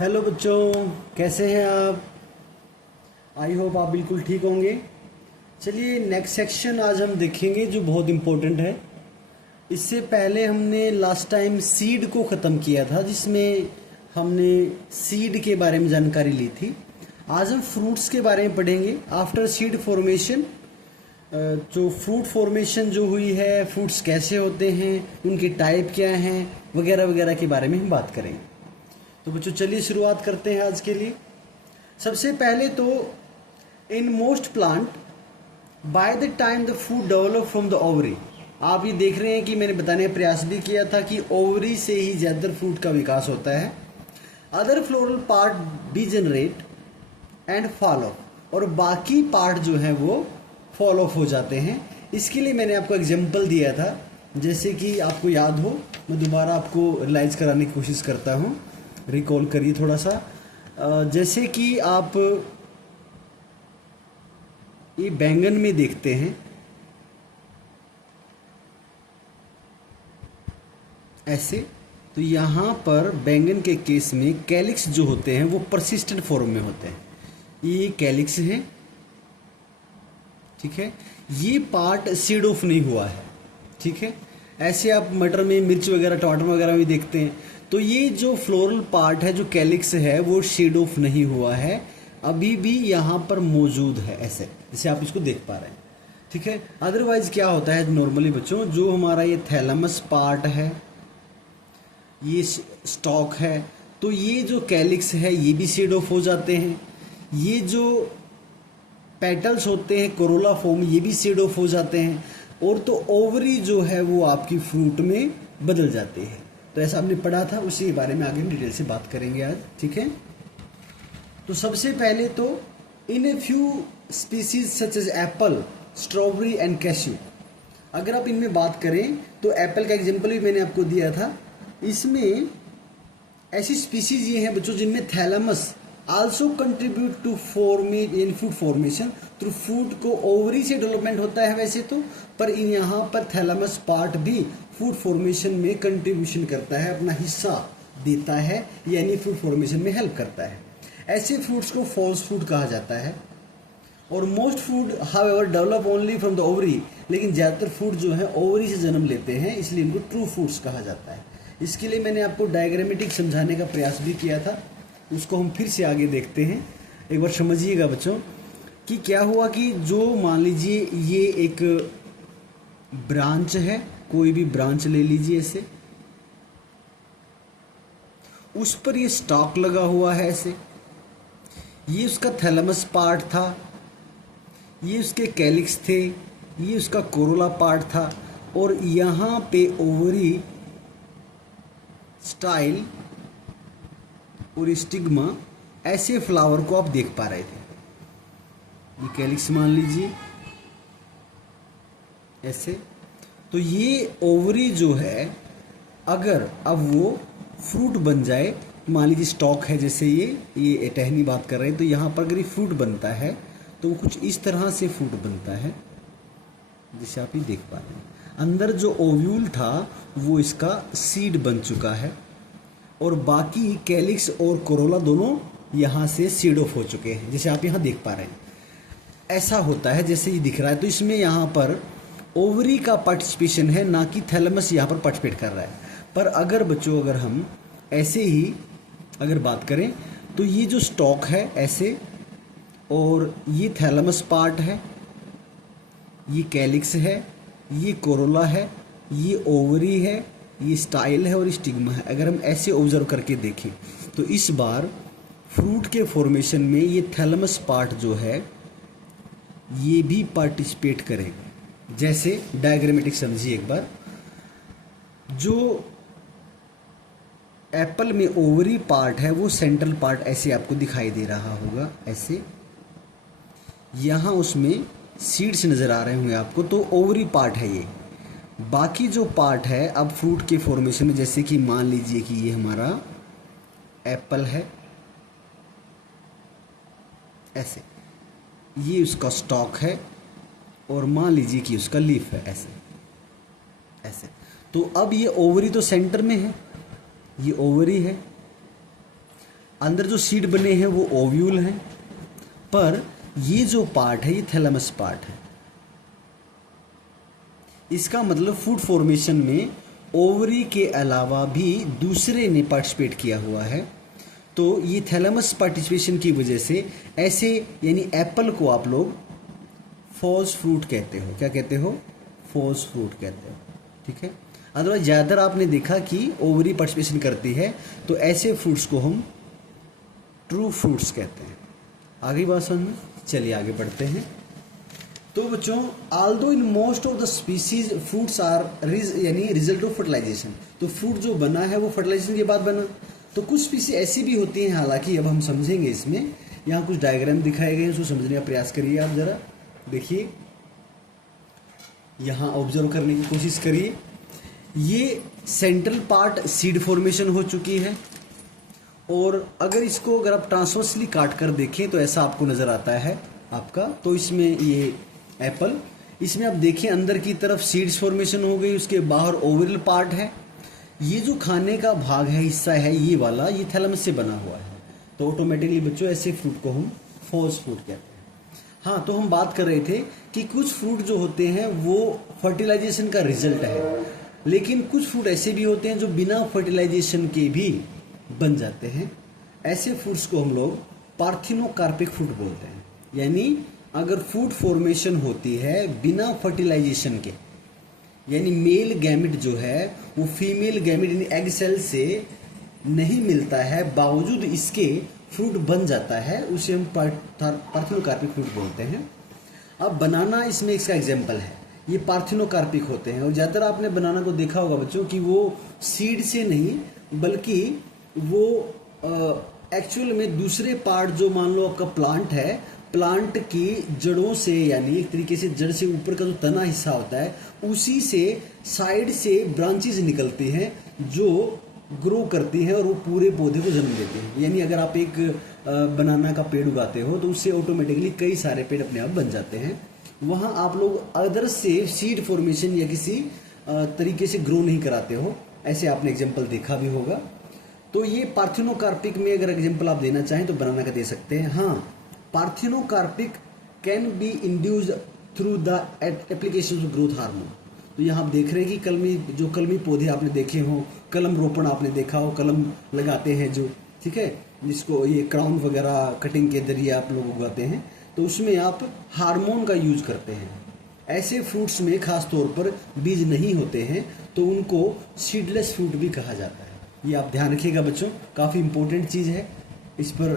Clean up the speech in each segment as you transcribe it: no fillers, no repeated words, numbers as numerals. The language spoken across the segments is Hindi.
हेलो बच्चों, कैसे हैं आप। आई होप आप बिल्कुल ठीक होंगे। चलिए नेक्स्ट सेक्शन आज हम देखेंगे जो बहुत इम्पोर्टेंट है। इससे पहले हमने लास्ट टाइम सीड को ख़त्म किया था, जिसमें हमने सीड के बारे में जानकारी ली थी। आज हम फ्रूट्स के बारे में पढ़ेंगे। आफ्टर सीड फॉर्मेशन, जो फ्रूट फॉर्मेशन जो हुई है, फ्रूट्स कैसे होते हैं, उनके टाइप क्या हैं, वगैरह वगैरह के बारे में हम बात करेंगे। तो बच्चों चलिए शुरुआत करते हैं आज के लिए। सबसे पहले तो in most plant by the time the food develop from the ovary, आप ये देख रहे हैं कि मैंने बताने का प्रयास भी किया था कि ओवरी से ही ज़्यादातर फ्रूट का विकास होता है। Other floral part degenerate and fall of, और बाकी पार्ट जो है वो फॉल ऑफ हो जाते हैं। इसके लिए मैंने आपको एग्जाम्पल दिया था, जैसे कि आपको याद हो, मैं दोबारा आपको रियलाइज कराने की कोशिश करता हूँ। रिकॉल करिए थोड़ा सा। जैसे कि आप ये बैंगन में देखते हैं, ऐसे। तो यहाँ पर बैंगन के केस में कैलिक्स जो होते हैं वो परसिस्टेंट फॉर्म में होते हैं। ये कैलिक्स हैं, ठीक है। ये पार्ट सीड ऑफ नहीं हुआ है, ठीक है। ऐसे आप मटर में, मिर्च वगैरह, टमाटर वगैरह में देखते हैं। तो ये जो फ्लोरल पार्ट है, जो कैलिक्स है, वो शेड ऑफ नहीं हुआ है, अभी भी यहाँ पर मौजूद है, ऐसे जैसे आप इसको देख पा रहे हैं, ठीक है। अदरवाइज क्या होता है नॉर्मली बच्चों, जो हमारा ये थैलमस पार्ट है, ये स्टॉक है, तो ये जो कैलिक्स है ये भी शेड ऑफ हो जाते हैं। ये जो पेटल्स होते हैं कोरोला फॉर्म, ये भी शेड ऑफ हो जाते हैं। और तो ओवरी जो है वो आपकी फ्रूट में बदल जाती है। तो ऐसा हमने पढ़ा था, उसी के बारे में आगे डिटेल से बात करेंगे आज, ठीक है। तो सबसे पहले तो in a few species such as apple, strawberry and cashew, अगर आप इनमें बात करें तो एप्पल का एग्जांपल भी मैंने आपको दिया था। इसमें ऐसी स्पीसीज ये हैं बच्चों जिनमें thalamus also contribute to format in food formation, through food को ओवरी से डेवलपमेंट होता है वैसे तो, पर यहाँ पर थैलमस पार्ट भी फूड फॉर्मेशन में कंट्रीब्यूशन करता है, अपना हिस्सा देता है, यानी फूड फॉर्मेशन में हेल्प करता है। ऐसे फ्रूट्स को फॉल्स फ्रूट कहा जाता है। और most food however develop only from the ovary, लेकिन ज़्यादातर फूड जो है ओवरी से जन्म लेते हैं, इसलिए इनको ट्रू फ्रूट्स कहा जाता है। इसके लिए मैंने आपको डायग्रामेटिक समझाने का प्रयास भी किया था, उसको हम फिर से आगे देखते हैं। एक बार समझिएगा बच्चों कि क्या हुआ कि जो मान लीजिए ये एक ब्रांच है, कोई भी ब्रांच ले लीजिए ऐसे, उस पर ये स्टॉक लगा हुआ है ऐसे, ये उसका थैलमस पार्ट था, ये उसके कैलिक्स थे, ये उसका कोरोला पार्ट था, और यहाँ पे ओवरी, स्टाइल और स्टिग्मा, ऐसे फ्लावर को आप देख पा रहे थे। ये कैलिक्स मान लीजिए ऐसे। तो ये ओवरी जो है, अगर अब वो फ्रूट बन जाए, मान लीजिए स्टॉक है, जैसे ये टहनी बात कर रहे हैं, तो यहाँ पर अगर ये फ्रूट बनता है तो वो कुछ इस तरह से फ्रूट बनता है, जिसे आप ये देख पा रहे हैं। अंदर जो ओव्यूल था वो इसका सीड बन चुका है, और बाकी कैलिक्स और कोरोला दोनों यहाँ से सीड ऑफ हो चुके हैं, जैसे आप यहाँ देख पा रहे हैं। ऐसा होता है जैसे ये दिख रहा है। तो इसमें यहाँ पर ओवरी का पार्टिसिपेशन है, ना कि थैलमस यहाँ पर पार्टिसिपेट कर रहा है। पर अगर बच्चों, अगर हम ऐसे ही अगर बात करें तो ये जो स्टॉक है ऐसे, और ये थैलमस पार्ट है, ये कैलिक्स है, ये कोरोला है, ये ओवरी है, ये स्टाइल है और स्टिग्मा है। अगर हम ऐसे ऑब्जर्व करके देखें तो इस बार फ्रूट के फॉर्मेशन में ये थैलमस पार्ट जो है ये भी पार्टिसिपेट करेगा। जैसे डायग्रामेटिक समझिए एक बार, जो एप्पल में ओवरी पार्ट है वो सेंट्रल पार्ट ऐसे आपको दिखाई दे रहा होगा, ऐसे। यहाँ उसमें सीड्स नज़र आ रहे होंगे आपको, तो ओवरी पार्ट है ये। बाकी जो पार्ट है अब फ्रूट के फॉर्मेशन में, जैसे कि मान लीजिए कि ये हमारा एप्पल है ऐसे, ये उसका स्टॉक है, और मान लीजिए कि उसका लीफ है ऐसे ऐसे। तो अब ये ओवरी तो सेंटर में है, ये ओवरी है, अंदर जो सीड बने हैं वो ओव्यूल हैं, पर ये जो पार्ट है ये थैलेमस पार्ट है। इसका मतलब फूड फॉर्मेशन में ओवरी के अलावा भी दूसरे ने पार्टिसिपेट किया हुआ है। तो ये थैलेमस पार्टिसिपेशन की वजह से ऐसे, यानी एप्पल को आप लोग फॉल्स फ्रूट कहते हो। क्या कहते हो? फॉल्स फ्रूट कहते हो, ठीक है। अदरवाइज ज़्यादातर आपने देखा कि ओवरी पार्टिसिपेशन करती है, तो ऐसे फ्रूट्स को हम ट्रू फ्रूट्स कहते हैं। आगे बात समझ में? चलिए आगे बढ़ते हैं। तो बच्चों, although in most of the species fruits are यानी रिजल्ट ऑफ फर्टिलाइजेशन, तो फ्रूट जो बना है वो फर्टिलाइजेशन के बाद बना। तो कुछ स्पीसी ऐसी भी होती हैं, हालांकि अब हम समझेंगे इसमें। यहाँ कुछ डायग्राम दिखाए गए हैं, उसको समझने का प्रयास करिए। आप जरा देखिए, यहाँ ऑब्जर्व करने की कोशिश करिए। ये सेंट्रल पार्ट सीड फॉर्मेशन हो चुकी है, और अगर आप ट्रांसवर्सली काट कर देखें तो ऐसा आपको नज़र आता है आपका। तो इसमें ये एप्पल, इसमें आप देखें अंदर की तरफ सीड्स फॉर्मेशन हो गई, उसके बाहर ओवरल पार्ट है। ये जो खाने का भाग है, हिस्सा है ये वाला, ये थैलेमस से बना हुआ है। तो ऑटोमेटिकली बच्चों ऐसे फ्रूट को हम फॉल्स फ्रूट कहते हैं। हाँ, तो हम बात कर रहे थे कि कुछ फ्रूट जो होते हैं वो फर्टिलाइजेशन का रिजल्ट है, लेकिन कुछ फ्रूट ऐसे भी होते हैं जो बिना फर्टिलाइजेशन के भी बन जाते हैं। ऐसे फ्रूट्स को हम लोग पार्थिनोकार्पिक फ्रूट बोलते हैं। यानी अगर फूड फॉर्मेशन होती है बिना फर्टिलाइजेशन के, यानी मेल गैमेट जो है वो फीमेल गैमेट यानी एग सेल से नहीं मिलता है, बावजूद इसके फ्रूट बन जाता है, उसे हम पार्थिनोकार्पिक फ्रूट बोलते हैं। अब बनाना इसमें इसका एग्जाम्पल है। ये पार्थिनोकार्पिक होते हैं, और ज़्यादातर आपने बनाना को देखा होगा बच्चों कि वो सीड से नहीं, बल्कि वो एक्चुअल में दूसरे पार्ट, जो मान लो आपका प्लांट है, प्लांट की जड़ों से, यानी एक तरीके से जड़ से ऊपर का जो तना हिस्सा होता है, उसी से साइड से ब्रांचेज निकलती हैं जो ग्रो करती हैं और वो पूरे पौधे को जन्म देती हैं। यानी अगर आप एक बनाना का पेड़ उगाते हो तो उससे ऑटोमेटिकली कई सारे पेड़ अपने आप बन जाते हैं। वहाँ आप लोग अदर से सीड फॉर्मेशन या किसी तरीके से ग्रो नहीं कराते हो। ऐसे आपने एग्जाम्पल देखा भी होगा। तो ये पार्थिनोकार्पिक में अगर एग्जाम्पल आप देना चाहें तो बनाना का दे सकते हैं। हाँ, parthenocarpic can be induced through the application of growth hormone. तो यहाँ आप देख रहे हैं कि कलमी पौधे आपने देखे हो, कलम रोपण आपने देखा हो, कलम लगाते हैं जो, ठीक है, जिसको ये क्राउन वगैरह कटिंग के जरिए आप लोग उगाते हैं, तो उसमें आप हार्मोन का यूज करते हैं। ऐसे फ्रूट्स में खास तौर पर बीज नहीं होते हैं, तो उनको सीडलेस फ्रूट भी कहा जाता है। ये आप ध्यान रखिएगा बच्चों, काफ़ी इंपॉर्टेंट चीज़ है, इस पर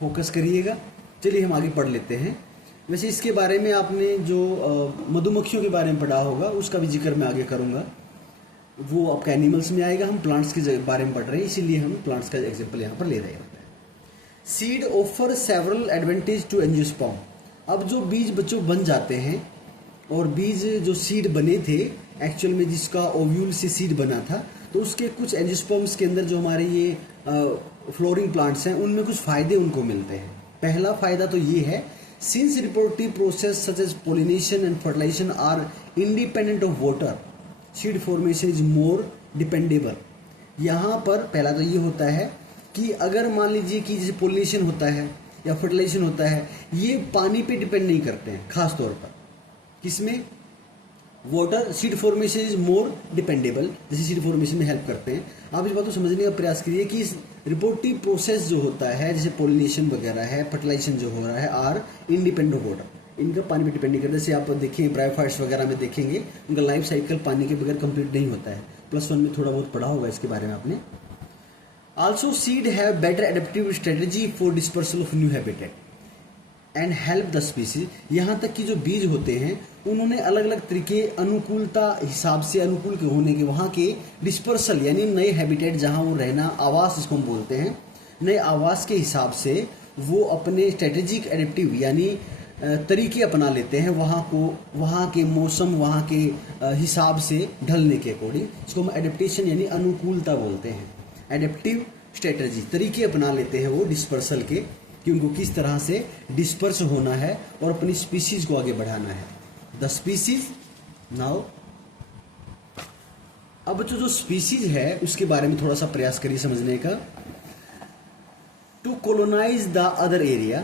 फोकस करिएगा। चलिए हम आगे पढ़ लेते हैं। वैसे इसके बारे में आपने जो मधुमक्खियों के बारे में पढ़ा होगा उसका भी जिक्र मैं आगे करूँगा, वो आपका एनिमल्स में आएगा। हम प्लांट्स के बारे में पढ़ रहे हैं, इसीलिए हम प्लांट्स का एग्जाम्पल यहाँ पर ले रहे हैं। Seed offer several advantage to angiosperm. अब जो बीज बच्चों बन जाते हैं, और बीज जो सीड बने थे एक्चुअल में, जिसका ओव्यूल से सीड बना था, तो उसके कुछ एंजियोस्पर्म्स के अंदर जो हमारे ये फ्लोरिंग प्लांट्स हैं उनमें कुछ फ़ायदे उनको मिलते हैं। पहला फ़ायदा तो ये है, since reproductive process such as pollination and fertilisation are independent of water, seed formation is more dependable. यहाँ पर पहला तो ये होता है कि अगर मान लीजिए कि जैसे पोलिनेशन होता है या फर्टिलाइजेशन होता है, ये पानी पे डिपेंड नहीं करते हैं। खास तौर पर किसमें? Water. Seed formation is more dependable, जैसे सीड फॉर्मेशन में हेल्प करते हैं। आप इस बात को समझने का प्रयास करिए कि इस रिप्रोडक्टिव प्रोसेस जो होता है, जैसे पोलिनेशन वगैरह है, फर्टिलाइजेशन जो हो रहा है, आर इंडिपेंडेंट ऑफ वाटर, इनका पानी पे डिपेंड नहीं करता। जैसे आप देखें ब्रायोफाइट्स वगैरह में देखेंगे, उनका लाइफ साइकिल पानी के बगैर कंप्लीट नहीं होता है। +1 में थोड़ा बहुत पढ़ा होगा इसके बारे में आपने। Also seed have better adaptive strategy for dispersal of new habitat and help the species. यहाँ तक कि जो बीज होते हैं उन्होंने अलग अलग तरीके अनुकूलता हिसाब से, अनुकूल के होने के, वहाँ के डिस्पर्सल यानी नए हैबिटेट जहाँ वो रहना, आवास जिसको हम बोलते हैं, नए आवास के हिसाब से वो अपने स्ट्रेटेजिक एडेप्टिव यानी तरीके अपना लेते हैं वहाँ के मौसम, वहाँ के हिसाब से ढलने के अकॉर्डिंग। इसको हम एडेप्टेशन यानी अनुकूलता बोलते हैं। एडेप्टिव स्ट्रेटजी, तरीके अपना लेते हैं वो डिस्पर्सल के, कि उनको किस तरह से डिस्पर्स होना है और अपनी स्पीसीज को आगे बढ़ाना है। The species now. अब जो स्पीसीज है उसके बारे में थोड़ा सा प्रयास करिए समझने का। To colonise the other area,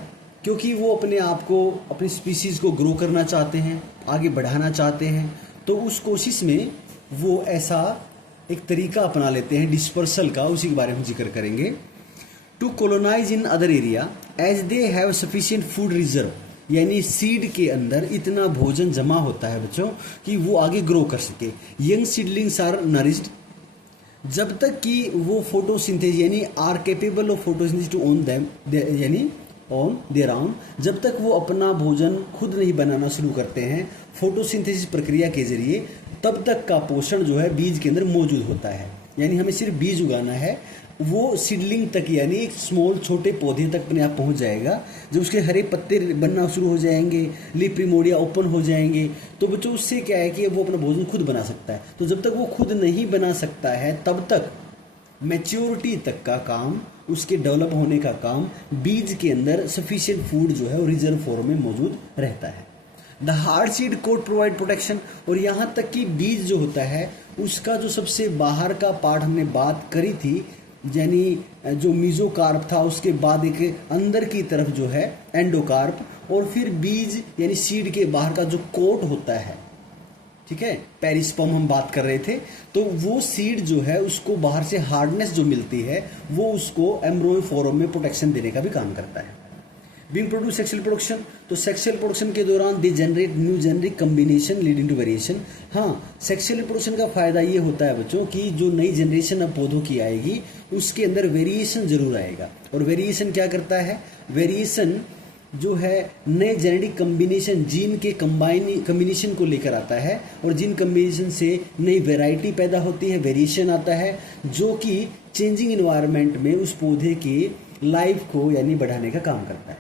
क्योंकि वो अपने आप को, अपनी स्पीसीज को ग्रो करना चाहते हैं, आगे बढ़ाना चाहते हैं, तो उस कोशिश में वो ऐसा एक तरीका अपना लेते हैं डिस्पर्सल का, उसी के बारे में जिक्र करेंगे। To colonise in other area as they have sufficient food reserve, यानी सीड के अंदर इतना भोजन जमा होता है बच्चों कि वो आगे ग्रो कर सके। यंग सीडलिंग्स आर नरिश्ड, जब तक कि वो फोटोसिंथेसिस यानी are capable of photosynthesis to own them, यानी ऑन देयर ओन, जब तक वो अपना भोजन खुद नहीं बनाना शुरू करते हैं फोटोसिंथेसिस प्रक्रिया के जरिए, तब तक का पोषण जो है बीज के अंदर मौजूद होता है। यानी हमें सिर्फ बीज उगाना है, वो सीडलिंग तक यानी एक स्मॉल छोटे पौधे तक अपने आप पहुंच जाएगा। जब उसके हरे पत्ते बनना शुरू हो जाएंगे, लीफ प्रिमोर्डिया ओपन हो जाएंगे, तो बच्चों उससे क्या है कि वो अपना भोजन खुद बना सकता है। तो जब तक वो खुद नहीं बना सकता है तब तक मैच्योरिटी तक का काम, उसके डेवलप होने का काम, बीज के अंदर सफिशिएंट फूड जो है वो रिजर्व फॉर्म में मौजूद रहता है। The hard seed coat provide protection, और यहाँ तक कि बीज जो होता है उसका जो सबसे बाहर का पार्ट हमने बात करी थी, यानी जो मीजोकार्प था, उसके बाद एक अंदर की तरफ जो है एंडोकार्प, और फिर बीज यानी सीड के बाहर का जो कोट होता है, ठीक है, पेरिस्पर्म हम बात कर रहे थे, तो वो सीड जो है उसको बाहर से हार्डनेस जो मिलती है वो उसको एम्ब्रियो फॉर्म में प्रोटेक्शन देने का भी काम करता है। बीइंग प्रोड्यूस सेक्सुअल प्रोडक्शन, तो सेक्सुअल प्रोडक्शन के दौरान they generate new generic combination leading to variation. हाँ, सेक्सुअल प्रोडक्शन का फायदा ये होता है बच्चों कि जो नई जनरेशन अब पौधों की आएगी उसके अंदर वेरिएशन जरूर आएगा। और वेरिएशन क्या करता है, वेरिएशन जो है नए जेनेटिक कम्बिनेशन, जीन के कम्बिनेशन को लेकर आता है, और जीन कम्बिनेशन से नई वैरायटी पैदा होती है, वेरिएशन आता है, जो कि चेंजिंग इन्वायरमेंट में उस पौधे की लाइफ को यानी बढ़ाने का काम करता है,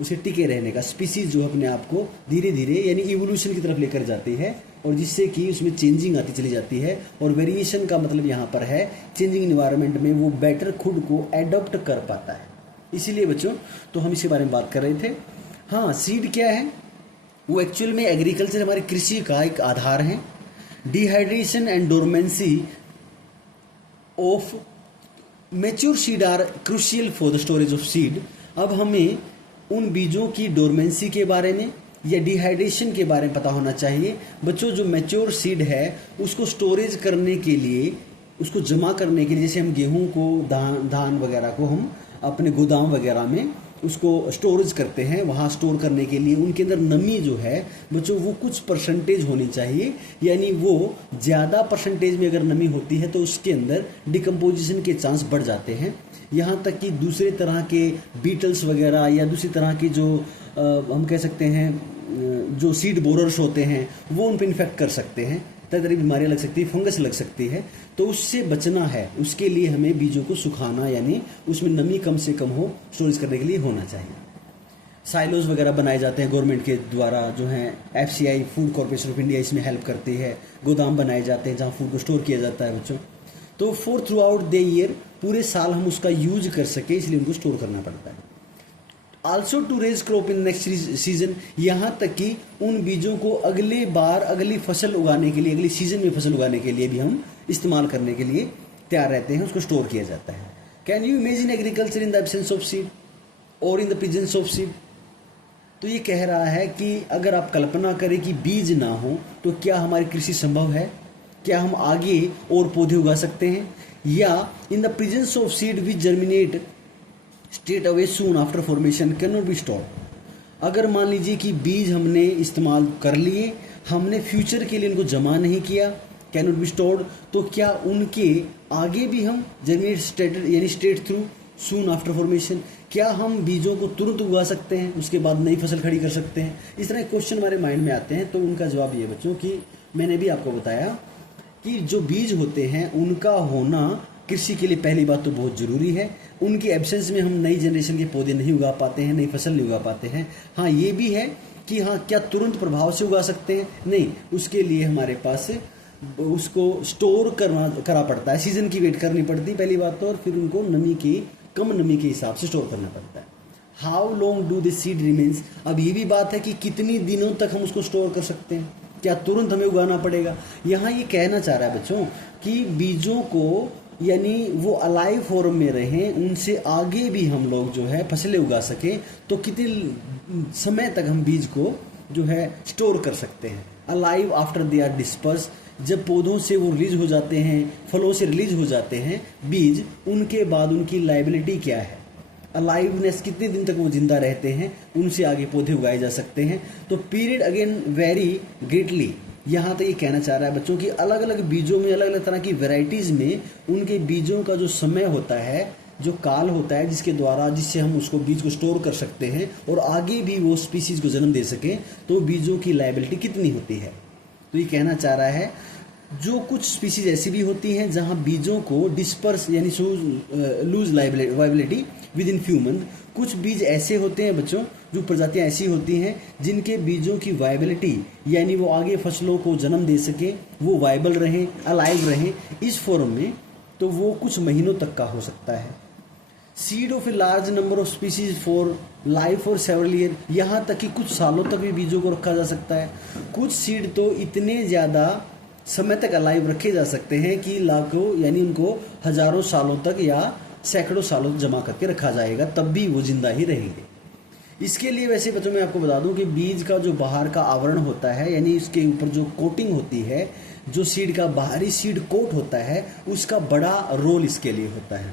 उसे टिके रहने का, स्पीसीज जो अपने आप को धीरे धीरे यानी इवोल्यूशन की तरफ लेकर जाती है, और जिससे कि उसमें चेंजिंग आती चली जाती है। और वेरिएशन का मतलब यहाँ पर है चेंजिंग इन्वायरमेंट में वो बेटर खुद को एडॉप्ट कर पाता है। इसीलिए बच्चों तो हम इसके बारे में बात कर रहे थे। हाँ, सीड क्या है, वो एक्चुअल में एग्रीकल्चर, हमारी कृषि का एक आधार है। Dehydration and dormancy of mature seed are crucial for the storage of seed. अब हमें उन बीजों की डोरमेंसी के बारे में या डिहाइड्रेशन के बारे में पता होना चाहिए। बच्चों, जो मैच्योर सीड है उसको स्टोरेज करने के लिए, उसको जमा करने के लिए, जैसे हम गेहूं को, धान वगैरह को हम अपने गोदाम वगैरह में उसको स्टोरेज करते हैं, वहाँ स्टोर करने के लिए उनके अंदर नमी जो है बच्चों वो कुछ परसेंटेज होनी चाहिए। यानी वो ज़्यादा परसेंटेज में अगर नमी होती है तो उसके अंदर डिकम्पोजिशन के चांस बढ़ जाते हैं। यहाँ तक कि दूसरे तरह के बीटल्स वगैरह या दूसरी तरह के जो हम कह सकते हैं जो सीड बोरर्स होते हैं वो उन पर इन्फेक्ट कर सकते हैं, तरह तरह की बीमारियाँ लग सकती है, फंगस लग सकती है। तो उससे बचना है, उसके लिए हमें बीजों को सुखाना यानी उसमें नमी कम से कम हो, स्टोरेज करने के लिए होना चाहिए। साइलोज वगैरह बनाए जाते हैं गवर्नमेंट के द्वारा, जो हैं FCI food corporation of India इसमें हेल्प करती है। गोदाम बनाए जाते हैं जहाँ फूड को स्टोर किया जाता है बच्चों। तो for through out the year, पूरे साल हम उसका यूज कर सके इसलिए उनको स्टोर करना पड़ता है। Also to raise crop in next season, यहाँ तक कि उन बीजों को अगले बार अगली फसल उगाने के लिए, अगली सीजन में फसल उगाने के लिए भी हम इस्तेमाल करने के लिए तैयार रहते हैं, उसको स्टोर किया जाता है। Can you imagine agriculture in the absence of seed और in the presence of seed? तो ये कह रहा है कि अगर आप कल्पना करें कि बीज ना हो तो क्या हमारी कृषि संभव है? क्या हम आगे और पौधे उगा सकते हैं? या इन the presence of seed which germinate straight away soon after formation can not be stored. अगर मान लीजिए कि बीज हमने इस्तेमाल कर लिए, हमने फ्यूचर के लिए इनको जमा नहीं किया, कैन नॉट बी स्टोर्ड, तो क्या उनके आगे भी हम जर्मिनेट स्टेट यानी straight through soon after formation, क्या हम बीजों को तुरंत उगा सकते हैं, उसके बाद नई फसल खड़ी कर सकते हैं? इस तरह क्वेश्चन हमारे माइंड में आते हैं। तो उनका जवाब ये बच्चों कि मैंने भी आपको बताया कि जो बीज होते हैं उनका होना कृषि के लिए पहली बात तो बहुत ज़रूरी है। उनकी एब्सेंस में हम नई जनरेशन के पौधे नहीं उगा पाते हैं, नई फसल नहीं उगा पाते हैं। हाँ, ये भी है कि हाँ, क्या तुरंत प्रभाव से उगा सकते हैं? नहीं, उसके लिए हमारे पास उसको स्टोर करा पड़ता है, सीजन की वेट करनी पड़ती है पहली बात तो, और फिर उनको कम नमी के हिसाब से स्टोर करना पड़ता है। How long do this seed remains, अब ये भी बात है कि कितनी दिनों तक हम उसको स्टोर कर सकते हैं, क्या तुरंत हमें उगाना पड़ेगा? यहाँ ये कहना चाह रहा है बच्चों कि बीजों को यानी वो अलाइव फॉर्म में रहें, उनसे आगे भी हम लोग जो है फसलें उगा सकें, तो कितने समय तक हम बीज को जो है स्टोर कर सकते हैं। Alive after they are disperse, जब पौधों से वो रिलीज हो जाते हैं, फलों से रिलीज हो जाते हैं बीज, उनके बाद उनकी लाइबिलिटी क्या है, अलाइवनेस कितने दिन तक वो जिंदा रहते हैं, उनसे आगे पौधे उगाए जा सकते हैं। तो पीरियड अगेन वेरी ग्रेटली, यहाँ तक ये कहना चाह रहा है बच्चों की अलग अलग बीजों में, अलग अलग तरह की वेराइटीज़ में उनके बीजों का जो समय होता है, जो काल होता है जिसके द्वारा, जिससे हम उसको बीज को स्टोर कर सकते हैं और आगे भी वो स्पीसीज को जन्म दे सकें, तो बीजों की लाइबिलिटी कितनी होती है। तो ये कहना चाह रहा है जो कुछ स्पीसीज ऐसी भी होती हैं जहां बीजों को डिस्पर्स यानी lose viability within few month, कुछ बीज ऐसे होते हैं बच्चों, जो प्रजातियां ऐसी होती हैं जिनके बीजों की वाइबिलिटी यानी वो आगे फसलों को जन्म दे सके, वो वाइबल रहें, अलाइव रहें इस फॉर्म में, तो वो कुछ महीनों तक का हो सकता है। Seed of a large number of species for life और सेवरल ईयर, यहाँ तक कि कुछ सालों तक भी बीजों को रखा जा सकता है। कुछ सीड तो इतने ज़्यादा समय तक अलाइव रखे जा सकते हैं कि लाखों यानी उनको हजारों सालों तक या सैकड़ों सालों तक जमा करके रखा जाएगा, तब भी वो जिंदा ही रहेंगे। इसके लिए वैसे बच्चों मैं आपको बता दूं कि बीज का जो बाहर का आवरण होता है, यानी इसके ऊपर जो कोटिंग होती है, जो सीड का बाहरी सीड कोट होता है, उसका बड़ा रोल इसके लिए होता है।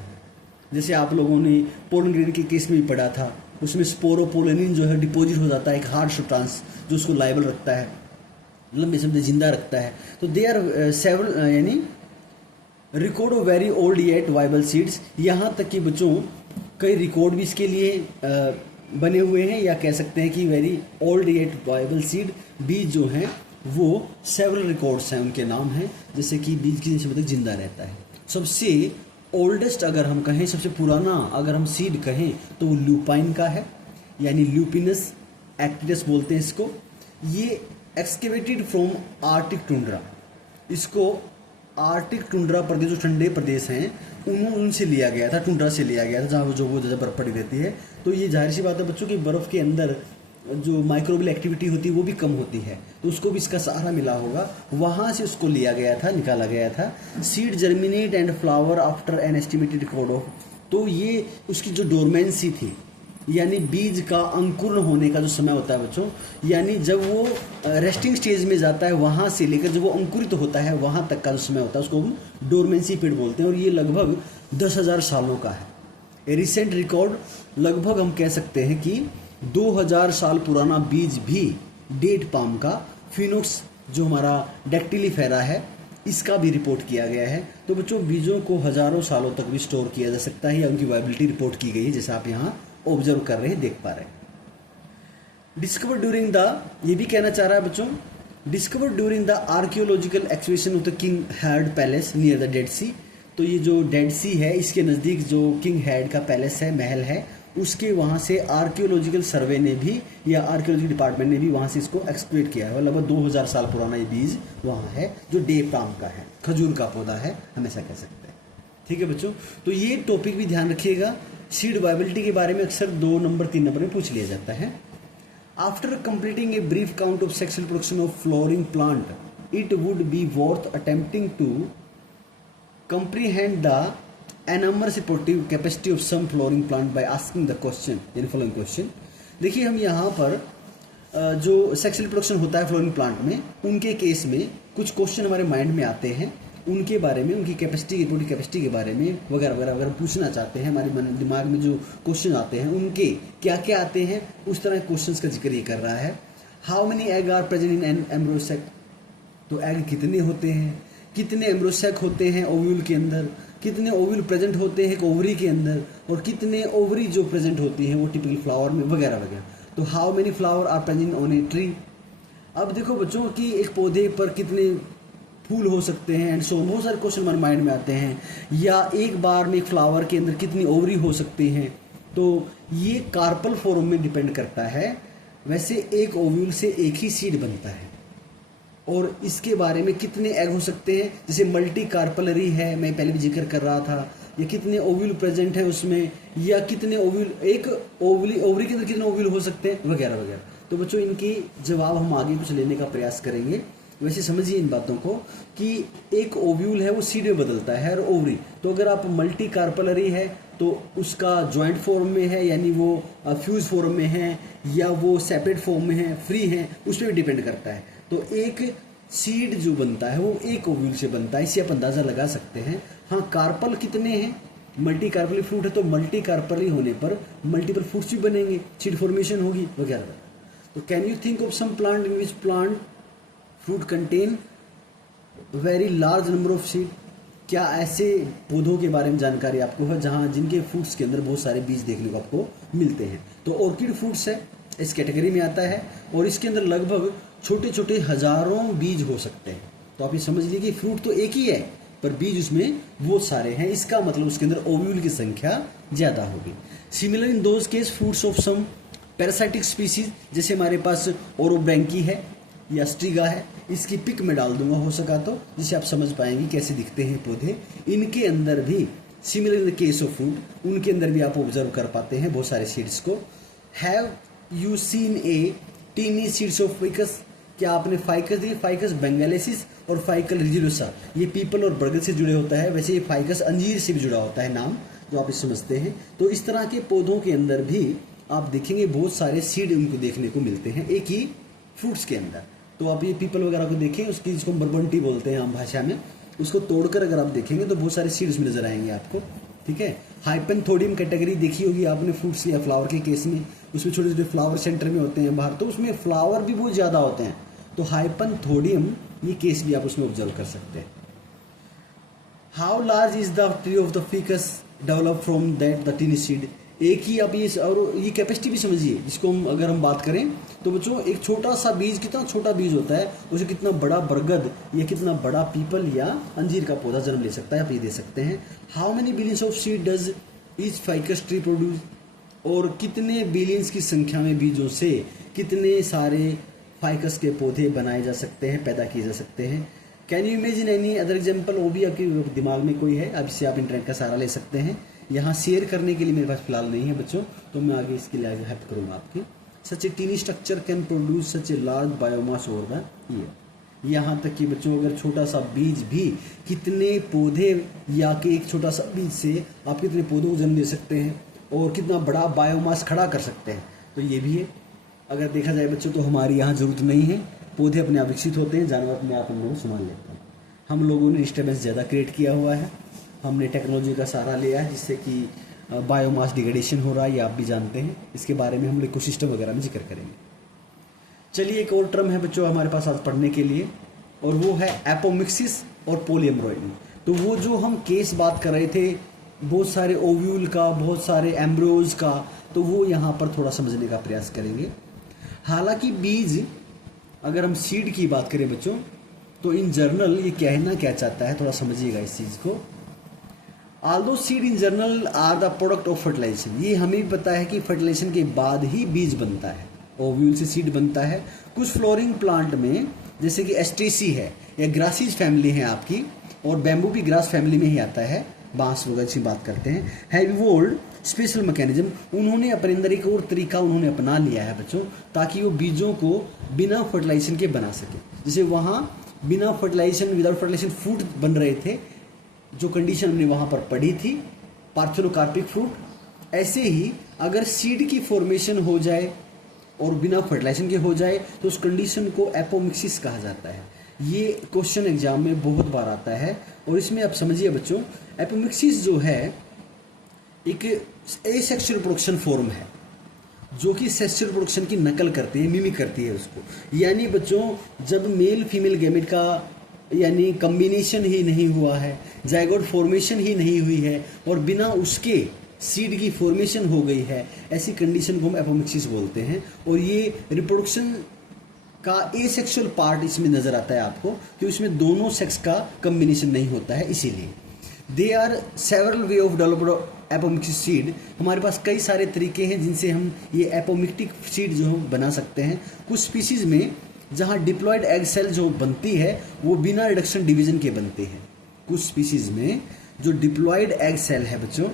जैसे आप लोगों ने पोलन ग्रेन के केस में भी पढ़ा था, उसमें स्पोरोपोलेनिन जो है डिपोजिट हो जाता है, एक हार्ड सब्सटेंस जो उसको लाइबल रखता है, लंबे समय जिंदा रखता है। तो दे आर सेवरल यानी record of very old yet viable seeds, यहाँ तक कि बच्चों कई रिकॉर्ड भी इसके लिए बने हुए हैं, या कह सकते हैं कि very old yet viable seed बीज जो हैं वो सेवरल रिकॉर्ड्स हैं, उनके नाम हैं, जैसे कि बीज कितने समय तक जिंदा रहता है। सबसे ओल्डेस्ट अगर हम कहें, सबसे पुराना अगर हम सीड कहें तो वो ल्यूपाइन का है, यानी ल्यूपिनस एक्टिडस बोलते हैं इसको। ये एक्सकेवेटेड फ्रॉम आर्टिक टुंड्रा, इसको आर्टिक टुंड्रा प्रदेश जो ठंडे प्रदेश हैं उनसे लिया गया था, टुंड्रा से लिया गया था, जहाँ वो ज़्यादा बर्फ़ पड़ी रहती है। तो ये जाहिर सी बात है बच्चों की बर्फ़ के अंदर जो माइक्रोबियल एक्टिविटी होती है वो भी कम होती है, तो उसको भी इसका सहारा मिला होगा, वहाँ से उसको लिया गया था, निकाला गया था। Seed germinate and flower after an estimated record of, तो ये उसकी जो डोरमेंसी थी, यानी बीज का अंकुरण होने का जो समय होता है बच्चों, यानी जब वो रेस्टिंग स्टेज में जाता है वहाँ से लेकर जब वो अंकुरित होता है वहाँ तक का जो समय होता है उसको हम डोरमेंसी पीरियड बोलते हैं, और ये लगभग 10,000 सालों का है। रिसेंट रिकॉर्ड लगभग हम कह सकते हैं कि 2000 साल पुराना बीज भी डेट पाम का, फिनोक्स जो हमारा डैक्टिलीफेरा है, इसका भी रिपोर्ट किया गया है। तो बच्चों बीजों को हजारों सालों तक भी स्टोर किया जा सकता है, या उनकी वाइबिलिटी रिपोर्ट की गई है, जैसे आप यहाँ ऑब्जर्व कर रहे हैं, देख पा रहे हैं। डिस्कवर ड्यूरिंग द, ये भी कहना चाह रहा है बच्चों, discover during the archaeological excavation of the king head palace near the Dead Sea. तो ये जो डेड सी है इसके नज़दीक जो किंग हेड का पैलेस है, महल है, उसके वहाँ से आर्कियोलॉजिकल सर्वे ने भी या आर्कियोलॉजी डिपार्टमेंट ने भी वहाँ से इसको एक्सकवेट किया है। लगभग 2000 साल पुराना ये बीज वहाँ है, जो डे पाम का है, खजूर का पौधा है, हमेशा कह सकते हैं। ठीक है बच्चों, तो ये टॉपिक भी ध्यान रखिएगा। सीड वाइबिलिटी के बारे में अक्सर 2 नंबर 3 नंबर में पूछ लिया जाता है। After completing a brief count of sexual production of flowering plant, it would be worth attempting to comprehend the enormous reproductive capacity of some flowering plant by asking the question, यानी following question। देखिए हम यहाँ पर जो सेक्सुअल प्रोडक्शन होता है फ्लोरिंग प्लांट में, उनके केस में कुछ क्वेश्चन हमारे माइंड में आते हैं, उनके बारे में, उनकी कैपेसिटी, रिप्रोडक्टिव कैपेसिटी के बारे में वगैरह वगैरह अगर पूछना चाहते हैं, हमारे दिमाग में जो क्वेश्चन आते हैं उनके क्या क्या आते हैं, उस तरह के क्वेश्चन का जिक्र ये कर रहा है। How many egg are present in an embryo sac, तो एग कितने होते हैं, कितने एम्ब्रोसेक होते हैं ओव्यूल के अंदर, कितने ओव्यूल प्रेजेंट होते हैं ओवरी के अंदर, और कितने ओवरी जो प्रेजेंट होती हैं वो टिपिकल फ्लावर में वगैरह वगैरह। तो how many flower are present on a tree. अब देखो बच्चों कि एक पौधे पर कितने फूल हो सकते हैं, एंड सो बहुत सारे क्वेश्चन हमारे माइंड में आते हैं, या एक बार में एक फ्लावर के अंदर कितनी ओवरी हो सकती हैं। तो ये कार्पल फॉर्म में डिपेंड करता है। वैसे एक ओव्यूल से एक ही सीड बनता है, और इसके बारे में कितने एग हो सकते हैं, जैसे मल्टी कार्पलरी है, मैं पहले भी जिक्र कर रहा था, या कितने ओव्यूल प्रेजेंट है उसमें, या कितने ओव्यूल, एक ओवरी के अंदर कितने ओव्यूल हो सकते हैं, वगैरह वगैरह। तो बच्चों इनकी जवाब हम आगे कुछ लेने का प्रयास करेंगे, वैसे समझिए इन बातों को कि एक ओव्यूल है वो सीड में बदलता है, और ओवरी तो अगर आप मल्टी कार्पलरी है तो उसका जॉइंट फॉर्म में है, यानी वो फ्यूज फॉर्म में है, या वो सेपरेट फॉर्म में है, फ्री है, उस पर भी डिपेंड करता है। तो एक सीड जो बनता है वो एक ओव्यूल से बनता है, इससे आप अंदाज़ा लगा सकते हैं। हाँ, कार्पल कितने हैं, मल्टी कार्पली फ्रूट है तो मल्टी कार्पली होने पर मल्टीपल फ्रूट्स भी बनेंगे, सीड फॉर्मेशन होगी वगैरह। तो can you think of some plant in which plant fruit contain very large number of seed? क्या ऐसे पौधों के बारे में जानकारी आपको है जहाँ जिनके फ्रूट्स के अंदर बहुत सारे बीज देखने को आपको मिलते हैं? तो ऑर्किड फ्रूट्स है, इस कैटेगरी में आता है, और इसके अंदर लगभग छोटे छोटे हजारों बीज हो सकते हैं। तो आप ये समझ लीजिए कि फ्रूट तो एक ही है पर बीज उसमें बहुत सारे हैं, इसका मतलब उसके अंदर ओव्यूल की संख्या ज़्यादा होगी। Similar in those case fruits of some parasitic species, जैसे हमारे पास ओरोब्रैंकी है या स्ट्रिगा है, इसकी पिक में डाल दूंगा हो सका तो, जिससे आप समझ पाएंगे कैसे दिखते हैं पौधे। इनके अंदर भी similar in the case of fruit, उनके अंदर भी आप ऑब्जर्व कर पाते हैं बहुत सारे सीड्स को। Have you seen a tiny seeds of ficus? क्या आपने फाइकस देखी? फाइकस बेंगालेसिस और फाइकल रिजिलोसा, ये पीपल और बरगद से जुड़े होता है, वैसे ये फाइकस अंजीर से भी जुड़ा होता है, नाम जो आप इस समझते हैं। तो इस तरह के पौधों के अंदर भी आप देखेंगे बहुत सारे सीड उनको देखने को मिलते हैं एक ही फ्रूट्स के अंदर। तो आप ये पीपल वगैरह को देखें, उसकी जिसको बरबंटी बोलते हैं आम भाषा में, उसको तोड़कर अगर आप देखेंगे तो बहुत सारे सीड्स में नजर आएंगे आपको, ठीक है। हाइपेंथोडियम कैटेगरी देखी होगी आपने फ्रूट्स या फ्लावर के केस में, उसमें छोटे छोटे फ्लावर सेंटर में होते हैं बाहर, तो उसमें फ्लावर भी बहुत ज़्यादा होते हैं। तो हाइपेंथोडियम ये केस भी आप उसमें ऑब्जर्व कर सकते हैं। How large is the tree of the ficus develop from that the tiny seed? एक ही आप ये, और ये कैपेसिटी भी समझिए, जिसको हम अगर हम बात करें तो बच्चों एक छोटा सा बीज, कितना छोटा बीज होता है, उसे कितना बड़ा बरगद या कितना बड़ा पीपल या अंजीर का पौधा जन्म ले सकता है, आप ये दे सकते हैं। How many billions of seed does each ficus tree produce? और कितने बिलियंस की संख्या में बीजों से कितने सारे फाइकस के पौधे बनाए जा सकते हैं, पैदा किए जा सकते हैं? Can you imagine any other example? वो भी आपके दिमाग में कोई है, अब इससे आप इंटरनेट का सहारा ले सकते हैं। यहाँ शेयर करने के लिए मेरे पास फिलहाल नहीं है बच्चों, तो मैं आगे इसके लिए हेल्प करूँगा आपकी। Such a tiny structure can produce such a large biomass over the year. यहाँ तक कि बच्चों अगर छोटा सा बीज भी कितने पौधे, या कि एक छोटा सा बीज से आप कितने पौधों को जन्म दे सकते हैं और कितना बड़ा बायोमास खड़ा कर सकते हैं, तो ये भी है। अगर देखा जाए बच्चों तो हमारी यहाँ ज़रूरत नहीं है, पौधे अपने आप विकसित होते हैं, जानवर अपने आप हम लोग संभाल लेते हैं। हम लोगों ने डिस्टर्बेंस ज़्यादा क्रिएट किया हुआ है, हमने टेक्नोलॉजी का सहारा लिया है, जिससे कि बायोमास डिग्रेडेशन हो रहा है, ये आप भी जानते हैं। इसके बारे में हम लोग इकोसिस्टम वगैरह में जिक्र करेंगे। चलिए एक और टर्म है बच्चों हमारे पास आज पढ़ने के लिए, और वो है एपोमिक्सिस और पॉलीएम्ब्रॉयडरी। तो वो जो हम केस बात कर रहे थे बहुत सारे ओव्यूल का, बहुत सारे एम्ब्रियोज का, तो वो यहाँ पर थोड़ा समझने का प्रयास करेंगे। हालांकि बीज, अगर हम सीड की बात करें बच्चों, तो इन जर्नल ये कहना क्या चाहता है, थोड़ा समझिएगा इस चीज़ को। Although seed in general are the product of fertilisation, ये हमें भी पता है कि फर्टिलाइजेशन के बाद ही बीज बनता है, ओव्यूल से सीड बनता है। कुछ फ्लोरिंग प्लांट में जैसे कि एस्ट्रेसी है या ग्रासीज फैमिली है आपकी, और बैम्बू भी ग्रास फैमिली में ही आता है, बांस वगैरह की बात करते हैं, हैव इवॉल्व्ड स्पेशल मैकेनिज्म। उन्होंने अपने अंदर एक और तरीका उन्होंने अपना लिया है बच्चों, ताकि वो बीजों को बिना फर्टिलाइजेशन के बना सके। जैसे वहाँ बिना फर्टिलाइजेशन, विदाउट फर्टिलाइजेशन फ्रूट बन रहे थे, जो कंडीशन हमने वहाँ पर पढ़ी थी, पार्थेनोकार्पिक फ्रूट। ऐसे ही अगर सीड की फॉर्मेशन हो जाए और बिना फर्टिलाइजेशन के हो जाए तो उस कंडीशन को एपोमिक्सिस कहा जाता है। ये क्वेश्चन एग्जाम में बहुत बार आता है, और इसमें आप समझिए बच्चों, एपोमिक्सिस जो है एक एसेक्सुअल प्रोडक्शन फॉर्म है, जो कि सेक्सुअल प्रोडक्शन की नकल करती है, मिमिक करती है उसको। यानी बच्चों जब मेल फीमेल गैमेट का यानी कम्बिनेशन ही नहीं हुआ है, जाइगोट फॉर्मेशन ही नहीं हुई है, और बिना उसके सीड की फॉर्मेशन हो गई है, ऐसी कंडीशन को हम एपोमिक्सिस बोलते हैं। और ये रिप्रोडक्शन का एसेक्सुअल पार्ट इसमें नजर आता है आपको, कि उसमें दोनों सेक्स का कम्बिनेशन नहीं होता है। इसीलिए they are several way of developed apomictic seed. हमारे पास कई सारे तरीके हैं जिनसे हम ये एपोमिक्टिक सीड जो हम बना सकते हैं। कुछ स्पीसीज में जहाँ डिप्लॉयड एग सेल जो बनती है वो बिना रिडक्शन डिवीजन के बनते हैं। कुछ स्पीसीज में जो डिप्लॉयड एग सेल है बच्चों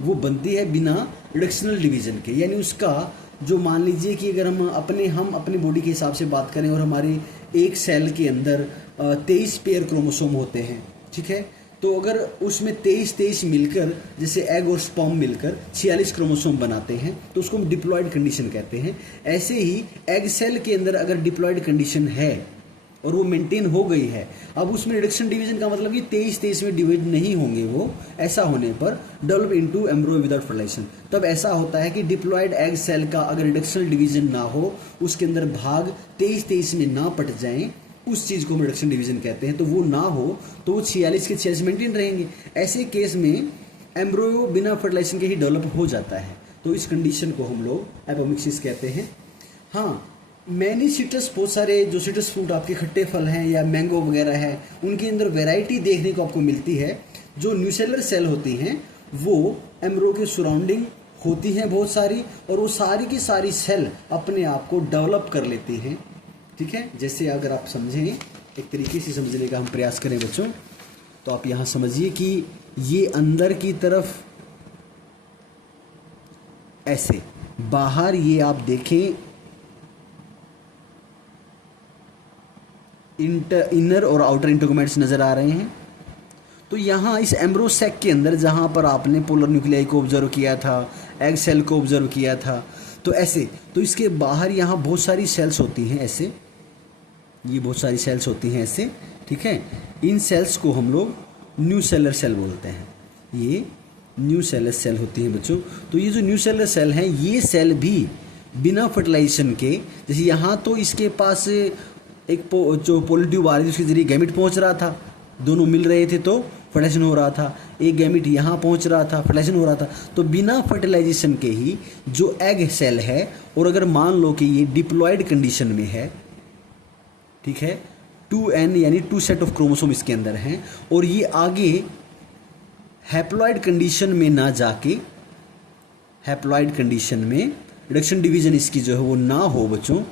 वो बनती है बिना रिडक्शनल डिवीजन के, यानी उसका जो मान लीजिए कि अगर हम अपने बॉडी के हिसाब से बात करें और हमारे एक सेल के अंदर 23 पेयर क्रोमोसोम होते हैं, ठीक है। तो अगर उसमें 23 मिलकर, जैसे एग और स्पर्म मिलकर 46 क्रोमोसोम बनाते हैं, तो उसको हम डिप्लॉयड कंडीशन कहते हैं। ऐसे ही एग सेल के अंदर अगर डिप्लॉयड कंडीशन है और वो मेंटेन हो गई है, अब उसमें रिडक्शन डिवीजन का मतलब कि 23 में डिवाइड नहीं होंगे वो, ऐसा होने पर develop into embryo without fertilisation. तब ऐसा होता है कि डिप्लॉयड एग सेल का अगर रिडक्शन डिवीजन ना हो, उसके अंदर भाग 23 में ना पट जाएं, उस चीज़ को हम रिडक्शन डिवीजन कहते हैं। तो वो ना हो तो वो 46 के 46 मेंटेन रहेंगे। ऐसे केस में एम्ब्रियो बिना फर्टिलाइजेशन के ही डेवलप हो जाता है। तो इस कंडीशन को हम लोग एपोमिक्सिस कहते हैं। हाँ, मैनी सिट्रस, बहुत सारे जो सिट्रस फ्रूट आपके खट्टे फल हैं या मैंगो वगैरह है, उनके अंदर वैरायटी देखने को आपको मिलती है। जो न्यूसेलर सेल होती हैं वो एम्ब्रियो के सराउंडिंग होती हैं बहुत सारी, और वो सारी की सारी सेल अपने आप को डेवलप कर लेती हैं, ठीक है। जैसे अगर आप समझें, एक तरीके से समझने का हम प्रयास करें बच्चों, तो आप यहाँ समझिए कि ये अंदर की तरफ ऐसे, बाहर ये आप देखें इनर और आउटर इंटरगोमेट्स नज़र आ रहे हैं। तो यहाँ इस एम्ब्रियो सैक के अंदर जहाँ पर आपने पोलर न्यूक्लियाई को ऑब्जर्व किया था, एग सेल को ऑब्जर्व किया था, तो ऐसे, तो इसके बाहर यहाँ बहुत सारी सेल्स होती हैं ऐसे, ये बहुत सारी सेल्स होती हैं ऐसे, ठीक है। इन सेल्स को हम लोग न्यू सेलर सेल बोलते हैं। ये न्यू सेलर सेल होती हैं बच्चों। तो ये जो न्यू सेलर सेल हैं, ये सेल भी बिना फर्टिलाइजेशन के, जैसे यहाँ तो इसके पास एक जो पोलिट्यूब आ रही थी, उसके जरिए गैमिट पहुँच रहा था, दोनों मिल रहे थे तो फर्टिलाइजेशन हो रहा था। एक गैमिट यहाँ पहुँच रहा था, फर्टिलाइजेशन हो रहा था। तो बिना फर्टिलाइजेशन के ही जो एग सेल है, और अगर मान लो कि ये डिप्लॉयड कंडीशन में है, ठीक है, 2n यानी 2 सेट ऑफ क्रोमोसोम इसके अंदर हैं, और ये आगे हैप्लॉयड कंडीशन में ना जाके, हैप्लॉयड कंडीशन में रिडक्शन डिवीजन इसकी जो है वो ना हो बच्चों,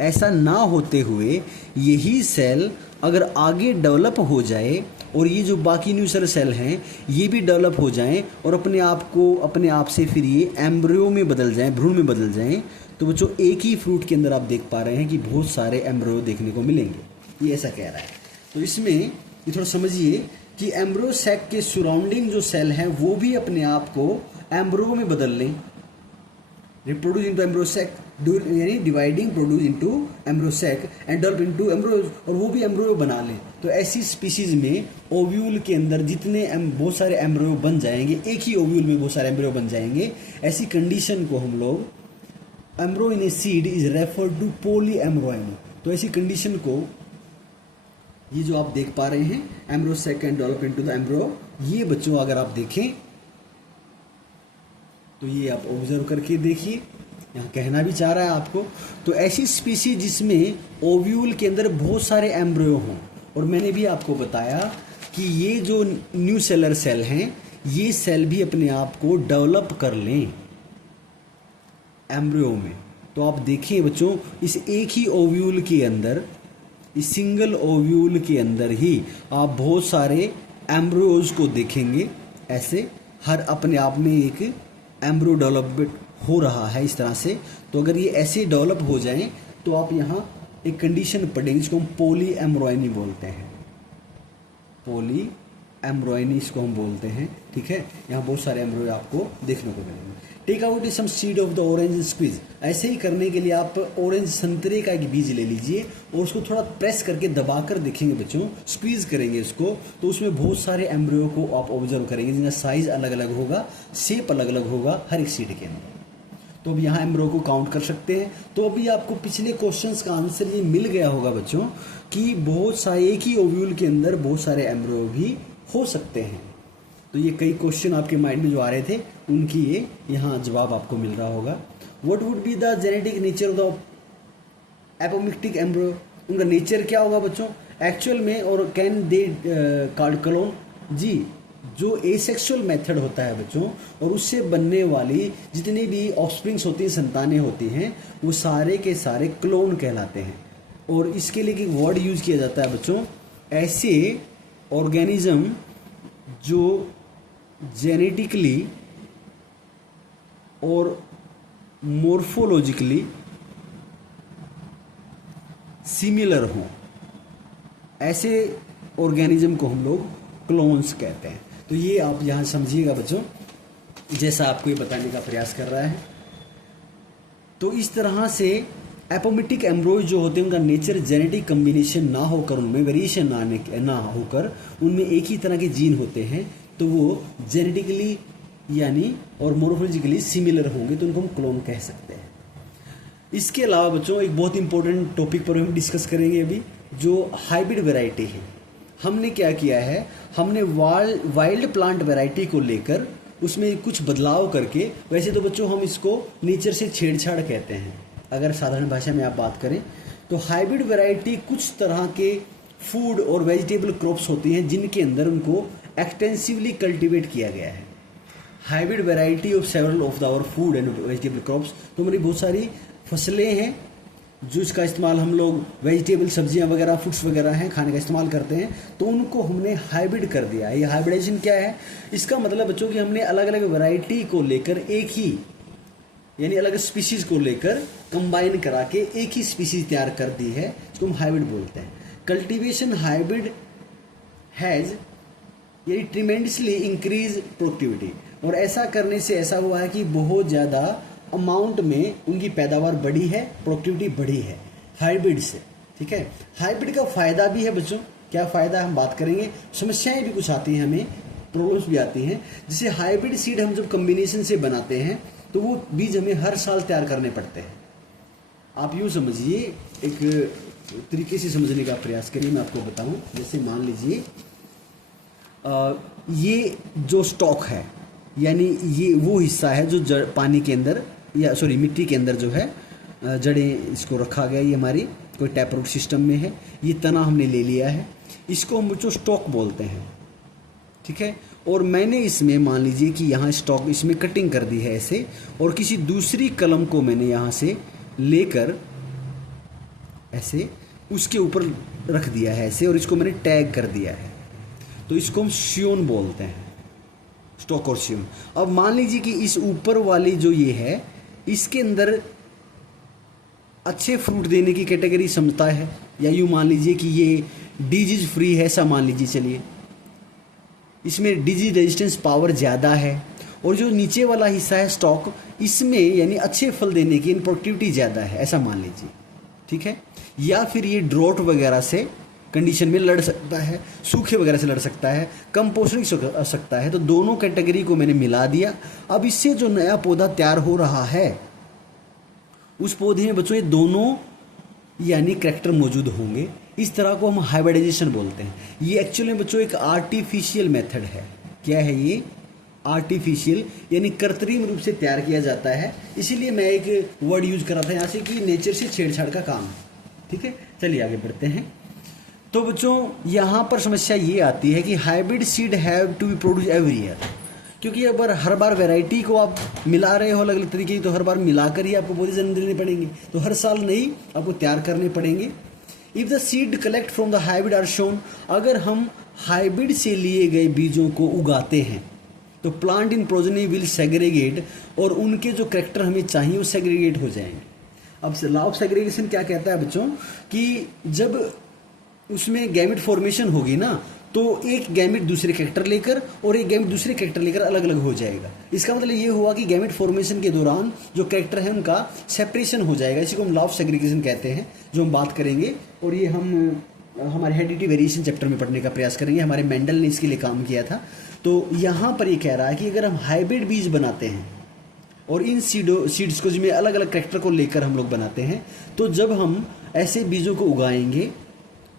ऐसा ना होते हुए यही सेल अगर आगे डेवलप हो जाए, और ये जो बाकी न्यूसेलर सेल हैं ये भी डेवलप हो जाएं, और अपने आप से फिर ये एम्ब्रियो में बदल जाएं, भ्रूण में बदल जाएं, तो बच्चों एक ही फ्रूट के अंदर आप देख पा रहे हैं कि बहुत सारे एम्ब्रियो देखने को मिलेंगे। ये ऐसा कह रहा है। तो इसमें ये थोड़ा समझिए कि एम्ब्रियो सैक के सराउंडिंग जो सेल हैं वो भी अपने आप को एम्ब्रियो में बदल लें, रिप्रोड्यूस इनटू एम्ब्रियो सैक, यानी dividing produce into embryo sac and develop into embryo, और वो भी एम्ब्रियो बना लें। तो ऐसी स्पीसीज में ओव्यूल के अंदर जितने बहुत सारे एम्ब्रियो बन जाएंगे, एक ही ओव्यूल में बहुत सारे एम्ब्रियो बन जाएंगे, ऐसी कंडीशन को हम लोग embryo in a seed is referred to polyembryony. तो ऐसी कंडीशन को, ये जो आप देख पा रहे हैं embryo sac and develop into the embryo, ये बच्चों अगर आप देखें तो ये आप ऑब्जर्व करके देखिए, यहाँ कहना भी चाह रहा है आपको। तो ऐसी स्पीसीज जिसमें ओव्यूल के अंदर बहुत सारे एम्ब्रियो हों, और मैंने भी आपको बताया कि ये जो न्यू सेलर सेल हैं, ये सेल भी अपने आप को डेवलप कर लें एम्ब्रियो में। तो आप देखिए बच्चों, इस एक ही ओव्यूल के अंदर, इस सिंगल ओव्यूल के अंदर ही आप बहुत सारे एम्ब्रियोज को देखेंगे ऐसे, हर अपने आप में एक एम्ब्रियो डेवलपमेंट हो रहा है इस तरह से। तो अगर ये ऐसे डेवलप हो जाएं तो आप यहाँ एक कंडीशन पढ़ेंगे जिसको हम पॉली एम्ब्रियोनी बोलते हैं, पॉली एम्ब्रियोनी इसको हम बोलते हैं, ठीक है। यहाँ बहुत सारे एम्ब्रियो आपको देखने को मिलेंगे। Take out some seed of the orange squeeze. ऐसे ही करने के लिए आप ऑरेंज संतरे का एक बीज ले लीजिए और उसको थोड़ा प्रेस करके दबा कर देखेंगे बच्चों, स्क्वीज करेंगे इसको, तो उसमें बहुत सारे एम्ब्रियो को आप ऑब्जर्व करेंगे जिनका साइज अलग अलग होगा, शेप अलग अलग होगा हर एक सीड के अंदर। तो अब यहाँ एम्ब्रियो को काउंट कर सकते हैं। तो अभी आपको पिछले क्वेश्चंस का आंसर ये मिल गया होगा बच्चों कि बहुत सारे एक ही ओव्यूल के अंदर बहुत सारे एम्ब्रियो भी हो सकते हैं। तो ये कई क्वेश्चन आपके माइंड में जो आ रहे थे उनकी ये यहाँ जवाब आपको मिल रहा होगा। What would be the genetic nature of the apomictic embryo? उनका नेचर क्या होगा बच्चों एक्चुअल में, और कैन दे कॉल्ड क्लोन? जी, जो एसेक्सुअल मेथड होता है बच्चों, और उससे बनने वाली जितनी भी ऑफस्प्रिंग्स होती हैं, संतानें होती हैं, वो सारे के सारे क्लोन कहलाते हैं। और इसके लिए एक वर्ड यूज किया जाता है बच्चों, ऐसे ऑर्गेनिज्म जो जेनेटिकली और मोर्फोलॉजिकली सिमिलर हों, ऐसे ऑर्गेनिज्म को हम लोग क्लोन्स कहते हैं। तो ये आप यहाँ समझिएगा बच्चों, जैसा आपको ये बताने का प्रयास कर रहा है। तो इस तरह से एपोमेटिक एम्ब्रॉय जो होते हैं उनका नेचर जेनेटिक कम्बिनेशन ना होकर, उनमें वेरिएशन ना होकर उनमें एक ही तरह के जीन होते हैं, तो वो जेनेटिकली यानी और मोर्फोलॉजिकली सिमिलर होंगे, तो उनको हम क्लोन कह सकते हैं। इसके अलावा बच्चों एक बहुत इंपॉर्टेंट टॉपिक पर हम डिस्कस करेंगे अभी, जो हाइब्रिड वैरायटी है। हमने क्या किया है, हमने वाइल्ड प्लांट वैरायटी को लेकर उसमें कुछ बदलाव करके, वैसे तो बच्चों हम इसको नेचर से छेड़छाड़ कहते हैं अगर साधारण भाषा में आप बात करें, तो हाइब्रिड वैरायटी कुछ तरह के फूड और वेजिटेबल क्रॉप्स होती हैं जिनके अंदर उनको एक्सटेंसिवली कल्टीवेट किया गया है। Hybrid variety of several of the our food and vegetable crops, तो हमारी बहुत सारी फसलें हैं जो इसका इस्तेमाल हम लोग वेजिटेबल सब्जियां वगैरह फ्रूट्स वगैरह हैं खाने का इस्तेमाल करते हैं, तो उनको हमने हाइब्रिड कर दिया है। ये हाइब्रिडाइजेशन क्या है, इसका मतलब बच्चों कि हमने अलग अलग वैरायटी को लेकर एक ही यानी अलग स्पीशीज को लेकर कंबाइन करा के एक ही स्पीशीज तैयार कर दी है, इसको हम हाइब्रिड बोलते हैं। कल्टीवेशन हाइब्रिड हैज यानी ट्रिमेंडसली इंक्रीज प्रोडक्टिविटी, और ऐसा करने से ऐसा हुआ है कि बहुत ज़्यादा अमाउंट में उनकी पैदावार बढ़ी है, प्रोडक्टिविटी बढ़ी है हाइब्रिड से। ठीक है, हाइब्रिड का फ़ायदा भी है बच्चों, क्या फ़ायदा हम बात करेंगे, समस्याएं भी कुछ आती हैं, हमें प्रॉब्लम्स भी आती हैं। जैसे हाइब्रिड सीड हम जब कम्बिनेशन से बनाते हैं तो वो बीज हमें हर साल तैयार करने पड़ते हैं। आप यूँ समझिए, एक तरीके से समझने का प्रयास करिए, मैं आपको बताऊँ। जैसे मान लीजिए ये जो स्टॉक है, यानी ये वो हिस्सा है जो पानी के अंदर या सॉरी मिट्टी के अंदर जो है जड़ें इसको रखा गया, ये हमारी कोई टैप रूट सिस्टम में है, ये तना हमने ले लिया है, इसको हम जो स्टॉक बोलते हैं। ठीक है, और मैंने इसमें मान लीजिए कि यहाँ स्टॉक इसमें कटिंग कर दी है ऐसे, और किसी दूसरी कलम को मैंने यहाँ से लेकर ऐसे उसके ऊपर रख दिया है ऐसे, और इसको मैंने टैग कर दिया है, तो इसको हम श्योन बोलते हैं, स्टॉक और श्योन। अब मान लीजिए कि इस ऊपर वाली जो ये है इसके अंदर अच्छे फ्रूट देने की कैटेगरी क्षमता है, या यूँ मान लीजिए कि ये डिजीज फ्री है, ऐसा मान लीजिए चलिए, इसमें डिजीज रेजिस्टेंस पावर ज़्यादा है, और जो नीचे वाला हिस्सा है स्टॉक, इसमें यानी अच्छे फल देने की प्रोडक्टिविटी ज़्यादा है, ऐसा मान लीजिए। ठीक है, या फिर ये ड्रॉट वगैरह से कंडीशन में लड़ सकता है, सूखे वगैरह से लड़ सकता है, कम पोषण सकता है, तो दोनों कैटेगरी को मैंने मिला दिया। अब इससे जो नया पौधा तैयार हो रहा है उस पौधे में बच्चों ये दोनों यानी करैक्टर मौजूद होंगे, इस तरह को हम हाइब्रिडाइजेशन बोलते हैं। ये एक्चुअली में बच्चों एक आर्टिफिशियल मेथड है। क्या है ये? आर्टिफिशियल यानी कृत्रिम रूप से तैयार किया जाता है, इसीलिए मैं एक वर्ड यूज कर रहा था यहाँ से कि नेचर से छेड़छाड़ का काम है। ठीक है, चलिए आगे बढ़ते हैं। तो बच्चों यहाँ पर समस्या ये आती है कि hybrid seed have to be produce every year, क्योंकि अगर हर बार वैरायटी को आप मिला रहे हो अलग अलग तरीके की, तो हर बार मिलाकर ही आपको पौधे जन्म देने पड़ेंगे, तो हर साल नई आपको तैयार करने पड़ेंगे। If the seed collect from the hybrid are sown, अगर हम हाइब्रिड से लिए गए बीजों को उगाते हैं तो plant in progeny will segregate, और उनके जो करैक्टर हमें चाहिए वो सेग्रीगेट हो जाएंगे। अब लॉ ऑफ सेग्रीगेशन क्या कहता है बच्चों कि जब उसमें गैमेट फॉर्मेशन होगी ना, तो एक गैमेट दूसरे कैरेक्टर लेकर और एक गैमेट दूसरे कैरेक्टर लेकर अलग अलग हो जाएगा। इसका मतलब ये हुआ कि गैमेट फॉर्मेशन के दौरान जो कैरेक्टर है उनका सेपरेशन हो जाएगा, इसी को हम लॉ ऑफ सेग्रीगेशन कहते हैं, जो हम बात करेंगे, और ये हम हमारे हेरिडिटी वेरिएशन चैप्टर में पढ़ने का प्रयास करेंगे। हमारे मेंडल ने इसके लिए काम किया था। तो यहाँ पर ये कह रहा है कि अगर हम हाइब्रिड बीज बनाते हैं और इन सीड्स को जिसमें अलग अलग कैरेक्टर को लेकर हम लोग बनाते हैं, तो जब हम ऐसे बीजों को उगाएंगे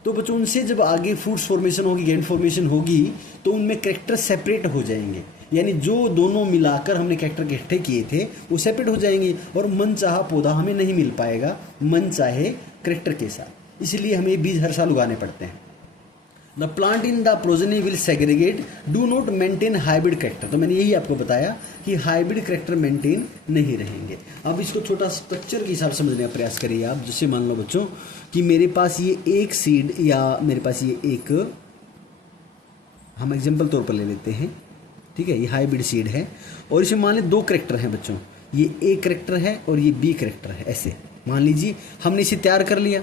तो बच्चों उनसे जब आगे फ्रूट्स फॉर्मेशन होगी, गैमेट फॉर्मेशन होगी, तो उनमें कैरेक्टर सेपरेट हो जाएंगे, यानी जो दोनों मिलाकर हमने कैरेक्टर इकट्ठे किए थे वो सेपरेट हो जाएंगे, और मनचाहा पौधा हमें नहीं मिल पाएगा मन चाहे कैरेक्टर के साथ। इसलिए हमें बीज हर साल उगाने पड़ते हैं। The plant in the progeny will segregate, do not maintain hybrid character. तो मैंने यही आपको बताया कि हाइब्रिड कैरेक्टर मेंटेन नहीं रहेंगे। अब इसको छोटा स्ट्रक्चर के हिसाब से समझने का प्रयास करिए आप। जैसे मान लो बच्चों कि मेरे पास ये एक सीड, या मेरे पास ये एक, हम एग्जाम्पल तौर पर ले लेते हैं, ठीक है, ये हाइब्रिड सीड है, और इसमें मान लें दो कैरेक्टर हैं बच्चों, ये ए कैरेक्टर है और ये बी कैरेक्टर है, ऐसे मान लीजिए हमने इसे तैयार कर लिया।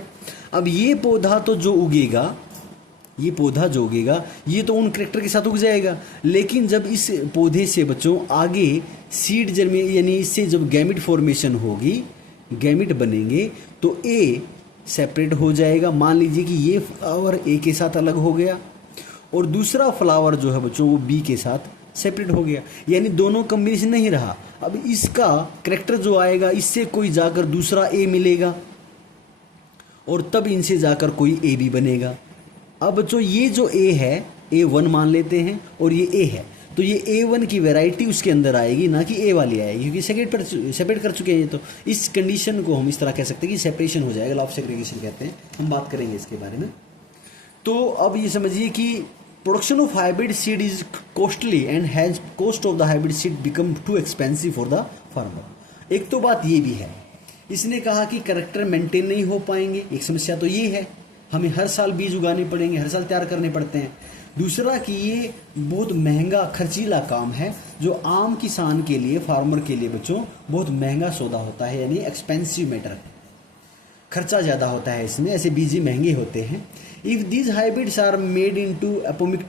अब ये पौधा तो जो उगेगा, ये पौधा जो उगेगा ये तो उन कैरेक्टर के साथ उग जाएगा, लेकिन जब इस पौधे से बच्चों आगे सीड जन्मे, यानी इससे जब गैमिट फॉर्मेशन होगी, गैमिट बनेंगे, तो ए सेपरेट हो जाएगा। मान लीजिए कि ये फ्लावर ए के साथ अलग हो गया और दूसरा फ्लावर जो है बच्चों वो बी के साथ सेपरेट हो गया, यानी दोनों कॉम्बिनेशन नहीं रहा। अब इसका कैरेक्टर जो आएगा, इससे कोई जाकर दूसरा ए मिलेगा और तब इनसे जाकर कोई ए बी बनेगा। अब बच्चों ये जो ए है, A1 मान लेते हैं और ये ए है, तो ये A1 की वैरायटी उसके अंदर आएगी, ना कि ए वाली आएगी, क्योंकि सेपरेट कर चुके हैं ये। तो इस कंडीशन को हम इस तरह कह सकते हैं कि सेपरेशन हो जाएगा, लॉ ऑफ सेग्रीगेशन कहते हैं। हम बात करेंगे इसके बारे में। तो अब ये समझिए कि production of hybrid seed is costly and has cost of the hybrid seed become too expensive for the farmer. एक तो बात ये भी है, इसने कहा कि कैरेक्टर मेंटेन नहीं हो पाएंगे, एक समस्या तो ये है, हमें हर साल बीज उगाने पड़ेंगे, हर साल तैयार करने पड़ते हैं। दूसरा कि ये बहुत महंगा खर्चीला काम है, जो आम किसान के लिए, फार्मर के लिए बच्चों बहुत महंगा सौदा होता है, यानी एक्सपेंसिव मैटर, खर्चा ज़्यादा होता है इसमें, ऐसे बीज महंगे होते हैं। If these hybrids are made into apomict,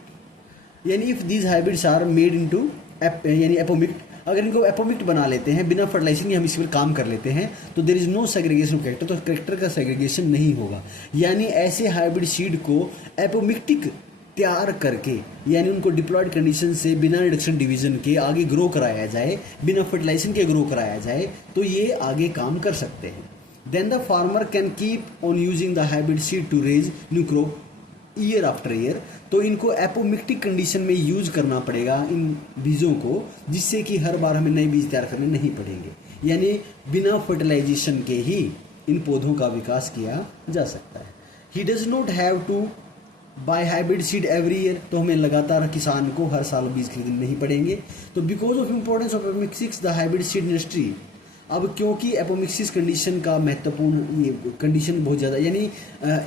यानी if these hybrids are made into यानी एपोमिक्ट, अगर इनको एपोमिक्ट बना लेते हैं बिना फर्टिलाइजेशन के, हम इस पर काम कर लेते हैं, तो there is no segregation character, तो कैरेक्टर का सेग्रीगेशन नहीं होगा। यानी ऐसे हाइब्रिड सीड को एपोमिक्टिक तैयार करके, यानी उनको डिप्लॉयड कंडीशन से बिना रिडक्शन डिवीजन के आगे ग्रो कराया जाए, बिना फर्टिलाइजेशन के ग्रो कराया जाए, तो ये आगे काम कर सकते हैं। Then the farmer can keep on using the hybrid seed to raise new crop year after year. तो इनको एपोमिक्टिक कंडीशन में यूज करना पड़ेगा इन बीजों को, जिससे कि हर बार हमें नए बीज तैयार करने नहीं पड़ेंगे, यानी बिना फर्टिलाइजेशन के ही इन पौधों का विकास किया जा सकता है। He does not have to buy hybrid seed every year, तो हमें लगातार किसान को हर साल बीज खरीदने नहीं पड़ेंगे। तो because of importance of apomixis the hybrid seed industry, अब क्योंकि एपोमिक्सिस कंडीशन का महत्वपूर्ण ये कंडीशन बहुत ज़्यादा, यानी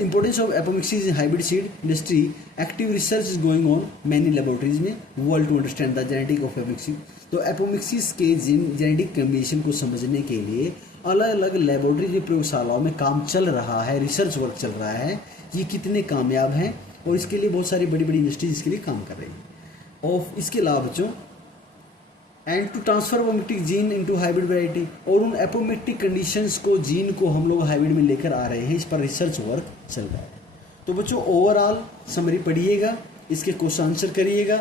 importance of apomixis in hybrid seed industry, active research is going on many laboratories में world to understand the genetic of apomixis. तो एपोमिक्सिस के जेनेटिक कॉम्बिनेशन को समझने के लिए अलग अलग लेबोरेटरी प्रयोगशालाओं में काम चल रहा है, रिसर्च वर्क चल रहा है, ये कितने कामयाब हैं, और इसके लिए बहुत सारी बड़ी बड़ी इंडस्ट्रीज इसके लिए काम कर रही हैं। और इसके अलावा बच्चों and to transfer apomictic gene into hybrid variety, और उन एपोमिक्टिक कंडीशंस को, जीन को हम लोग हाइब्रिड में लेकर आ रहे हैं, इस पर रिसर्च वर्क चल रहा है। तो बच्चों ओवरऑल समरी पढ़िएगा, इसके क्वेश्चन आंसर करिएगा।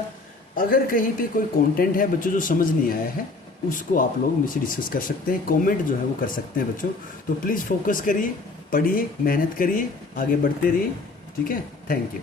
अगर कहीं पे कोई कंटेंट है बच्चों जो समझ नहीं आया है, उसको आप लोग मुझसे डिस्कस कर सकते हैं, कमेंट जो है वो कर सकते हैं बच्चों। तो प्लीज़ फोकस करिए, पढ़िए, मेहनत करिए, आगे बढ़ते रहिए, ठीक है। Thank you.